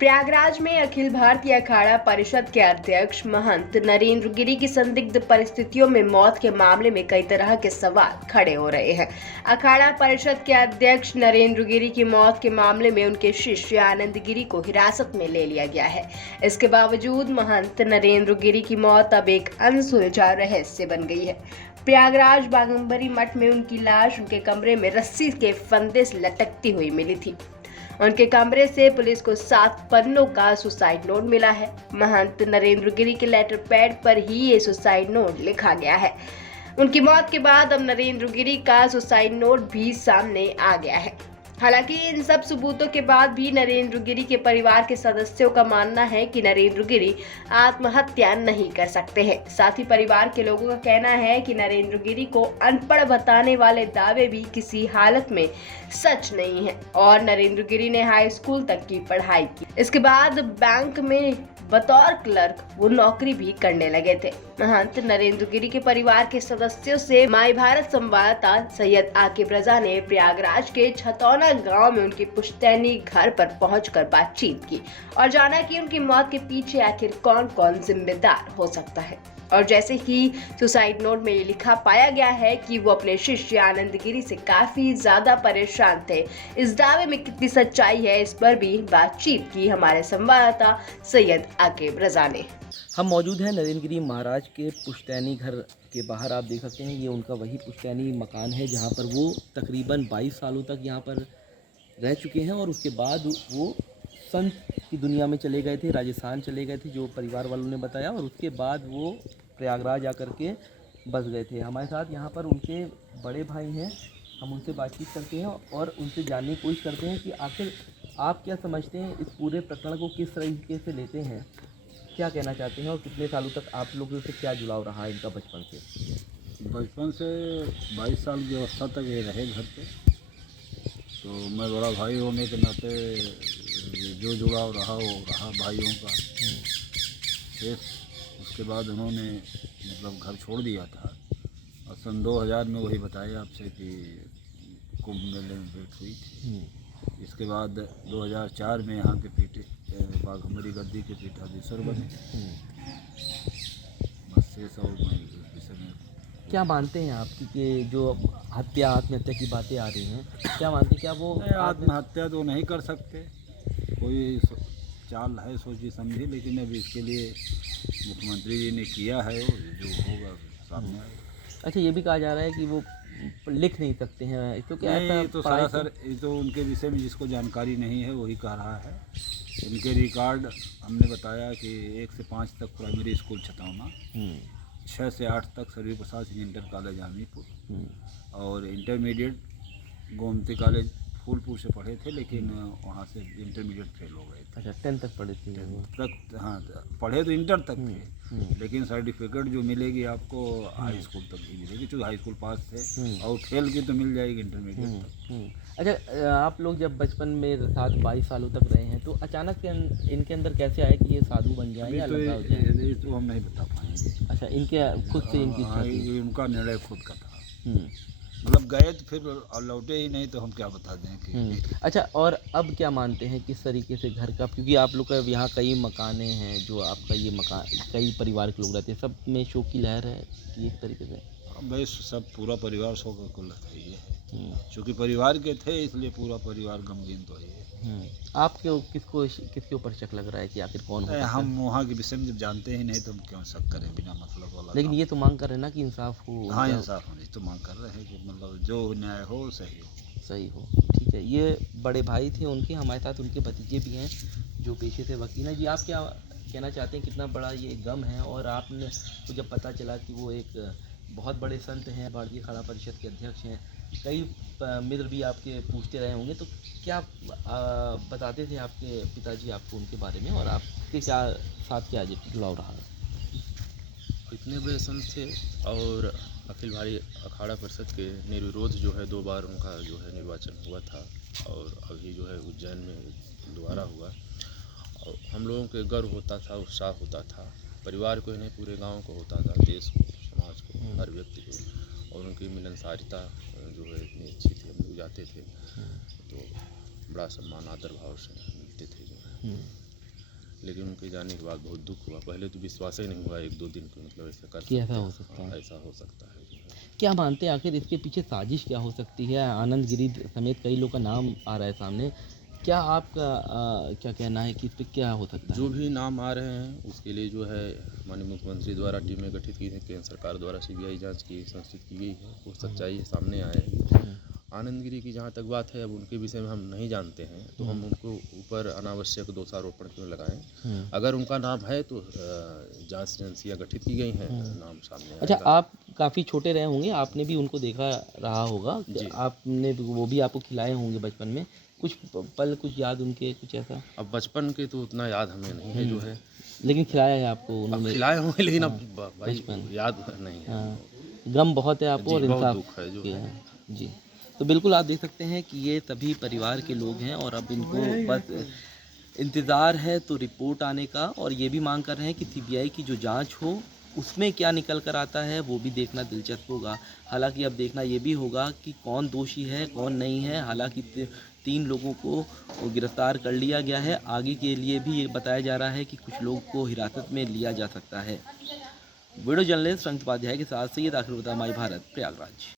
प्रयागराज में अखिल भारतीय अखाड़ा परिषद के अध्यक्ष महंत नरेंद्र गिरी की संदिग्ध परिस्थितियों में मौत के मामले में कई तरह के सवाल खड़े हो रहे हैं। अखाड़ा परिषद के अध्यक्ष नरेंद्र गिरी की मौत के मामले में उनके शिष्य आनंद गिरी को हिरासत में ले लिया गया है। इसके बावजूद महंत नरेंद्र गिरी की मौत अब एक अनसुलझा रहस्य बन गई है। प्रयागराज बाघंबरी मठ में उनकी लाश उनके कमरे में रस्सी के फंदे से लटकती हुई मिली थी। उनके कमरे से पुलिस को 7 पन्नों का सुसाइड नोट मिला है। महंत नरेंद्र गिरी के लेटर पैड पर ही ये सुसाइड नोट लिखा गया है। उनकी मौत के बाद अब नरेंद्र गिरी का सुसाइड नोट भी सामने आ गया है। हालांकि इन सब सबूतों के बाद भी नरेंद्र गिरी के परिवार के सदस्यों का मानना है कि नरेंद्र गिरी आत्महत्या नहीं कर सकते हैं। साथ ही परिवार के लोगों का कहना है कि नरेंद्र गिरी को अनपढ़ बताने वाले दावे भी किसी हालत में सच नहीं है और नरेंद्र गिरी ने हाई स्कूल तक की पढ़ाई की। इसके बाद बैंक में बतौर क्लर्क वो नौकरी भी करने लगे थे। महंत नरेंद्र गिरी के परिवार के सदस्यों से माई भारत संवाददाता सैयद आकिब रजा ने प्रयागराज के छतौना गांव में उनकी पुश्तैनी घर पर पहुंचकर बातचीत की और जाना कि उनकी मौत के पीछे आखिर कौन कौन जिम्मेदार हो सकता है। और जैसे ही सुसाइड नोट में ये लिखा पाया गया है कि वो अपने शिष्य आनंद गिरी से काफी ज्यादा परेशान थे। इस दावे में कितनी सच्चाई है, इस पर भी बातचीत की हमारे संवाददाता सैयद आकिब रजा ने। हम मौजूद हैं नरेंद्र गिरी महाराज के पुश्तैनी घर के बाहर। आप देख सकते हैं ये उनका वही पुश्तैनी मकान है जहाँ पर वो तकरीबन 22 सालों तक यहाँ पर रह चुके हैं और उसके बाद वो संत की दुनिया में चले गए थे, राजस्थान चले गए थे जो परिवार वालों ने बताया, और उसके बाद वो प्रयागराज आकर के बस गए थे। हमारे साथ यहाँ पर उनके बड़े भाई हैं, हम उनसे बातचीत करते हैं और उनसे जानने की कोशिश करते हैं कि आखिर आप क्या समझते हैं, इस पूरे प्रकरण को किस तरीके से लेते हैं, क्या कहना चाहते हैं और कितने सालों तक आप लोगों से क्या जुड़ाव रहा है इनका बचपन से? बचपन से 22 साल की अवस्था तक ये रहे घर पे, तो मैं बड़ा भाई होने के नाते जो जुड़ाव रहा वो रहा भाइयों का। फिर उसके बाद उन्होंने मतलब घर छोड़ दिया था और सन 2000 में वही बताया आपसे कि कुंभ मेले में भेंट हुई थी। इसके बाद 2004 में यहाँ के बाघंबरी गद्दी के पीठाधीश्वर बने। बस ये सब विषय में क्या मानते हैं आप कि जो आत्महत्या की बातें आ रही हैं, क्या मानते हैं, क्या वो आत्महत्या तो नहीं कर सकते, कोई चाल है सोची समझी, लेकिन अभी इसके लिए मुख्यमंत्री जी ने किया है, जो होगा सामने आएगा। अच्छा, ये भी कहा जा रहा है कि वो लिख नहीं सकते हैं, तो क्या नहीं, तो सरासर ये तो उनके विषय में जिसको जानकारी नहीं है वही कह रहा है। इनके रिकॉर्ड हमने बताया कि 1 से 5 तक प्राइमरी स्कूल छतौना, 6 से 8 तक सर्वी प्रसाद इंटर कॉलेज आमीपुर और इंटरमीडिएट गोमती कॉलेज फूलपुर से पढ़े थे, लेकिन वहाँ से इंटरमीडिएट फेल हो गए थे। अच्छा, 10 तक पढ़े थे? 10 तक, हाँ, पढ़े तो इंटर तक थे, लेकिन सर्टिफिकेट जो मिलेगी आपको हाई स्कूल तक ही मिलेगी, क्योंकि हाई स्कूल पास थे और फेल की तो मिल जाएगी इंटरमीडिएट तक। अच्छा, आप लोग जब बचपन में साथ 22 सालों तक रहे हैं तो अचानक से इनके अंदर कैसे आए कि ये साधु बन जाए या अलग हो जाए? तो हम नहीं बता पाएंगे। अच्छा, इनके खुद से इनकी इच्छा थी? उनका निर्णय खुद का था, मतलब गए तो फिर लौटे ही नहीं, तो हम क्या बता दें कि अच्छा, और अब क्या मानते हैं किस तरीके से घर का, क्योंकि आप लोग का यहाँ कई मकाने हैं, जो आपका ये मकान कई परिवार के लोग रहते हैं, सब में शोक की लहर है कि एक तरीके से? भाई सब पूरा परिवार शोक को लहर ही है, क्योंकि परिवार के थे इसलिए पूरा परिवार गमगीन तो है। आपके किसके ऊपर शक लग रहा है कि आखिर कौन है? हम वहाँ के विषय में जब जानते ही नहीं तो हम क्यों शक करें बिना मतलब वाला। लेकिन ये तो मांग कर रहे हैं ना कि इंसाफ हो। हाँ, इंसाफ होने तो मांग कर रहे हैं कि मतलब जो न्याय हो सही हो। ठीक है, ये बड़े भाई थे उनके, हमारे साथ उनके भतीजे भी हैं जो पेशे से वकील हैं। जी, आप क्या कहना चाहते हैं, कितना बड़ा ये गम है, और आपने को जब पता चला कि वो एक बहुत बड़े संत हैं, भारतीय अखाड़ा परिषद के अध्यक्ष हैं, कई मित्र भी आपके पूछते रहे होंगे, तो क्या बताते थे आपके पिताजी आपको उनके बारे में, और आपके क्या साथ क्या जुड़ाव रहा? इतने बड़े संत थे और अखिल भारतीय अखाड़ा परिषद के निर्विरोध जो है 2 बार उनका जो है निर्वाचन हुआ था, और अभी जो है उज्जैन में दोबारा हुआ, और हम लोगों के गर्व होता था, उत्साह होता था, परिवार को ही नहीं पूरे गांव को होता था, देश को, समाज को, हर व्यक्ति को। और उनकी मिलनसारिता जो है इतनी अच्छी थी, हम लोग जाते थे तो बड़ा सम्मान आदर भाव से मिलते थे जो है। लेकिन उनके जाने के बाद बहुत दुख हुआ। पहले तो विश्वास ही नहीं हुआ 1-2 दिन को, मतलब ऐसा कर कि ऐसा सकते हो हैं। सकता हाँ, है। ऐसा हो सकता है जो है। क्या मानते हैं आखिर इसके पीछे साजिश क्या हो सकती है? आनंद गिरी समेत कई लोग का नाम आ रहा है सामने। क्या आपका क्या कहना है कि इस पे क्या हो सकता जो है? भी नाम आ रहे हैं उसके लिए जो है माननीय मुख्यमंत्री द्वारा टीमें गठित की हैं, केंद्र सरकार द्वारा सीबीआई जांच की संस्थित की गई है, वो सच्चाई सामने आएगी। आनंद गिरी की जहाँ तक बात है, अब उनके विषय में हम नहीं जानते हैं, तो हम उनको ऊपर अनावश्यक दोषारोपण क्यों लगाएं। अगर उनका नाम है तो जांच एजेंसियाँ गठित की गई हैं, नाम सामने अच्छा, आएगा। आप काफ़ी छोटे रहे होंगे, आपने भी उनको देखा रहा होगा। जी। आपने वो भी आपको खिलाए होंगे बचपन में। कुछ पल, कुछ याद उनके, कुछ ऐसा? अब बचपन के तो उतना याद हमें नहीं है जो है। लेकिन खिलाया है आपको अब उन्होंने। खिलाए होंगे लेकिन अब हाँ, भाई बचपन। याद नहीं है। हाँ, गम बहुत है आपको जी, और बहुत इंसाफ दुख है जो किया है। है। जी, तो बिल्कुल आप देख सकते हैं कि ये सभी परिवार के लोग हैं और अब इनको बस इंतज़ार है तो रिपोर्ट आने का, और ये भी मांग कर रहे हैं कि सीबीआई की जो जांच हो उसमें क्या निकल कर आता है वो भी देखना दिलचस्प होगा। हालांकि अब देखना ये भी होगा कि कौन दोषी है कौन नहीं है। हालांकि 3 लोगों को गिरफ्तार कर लिया गया है। आगे के लिए भी ये बताया जा रहा है कि कुछ लोग को हिरासत में लिया जा सकता है। वीडियो जर्नलिस्ट संत उपाध्याय के साथ सैयद आखिर माई भारत, प्रयागराज।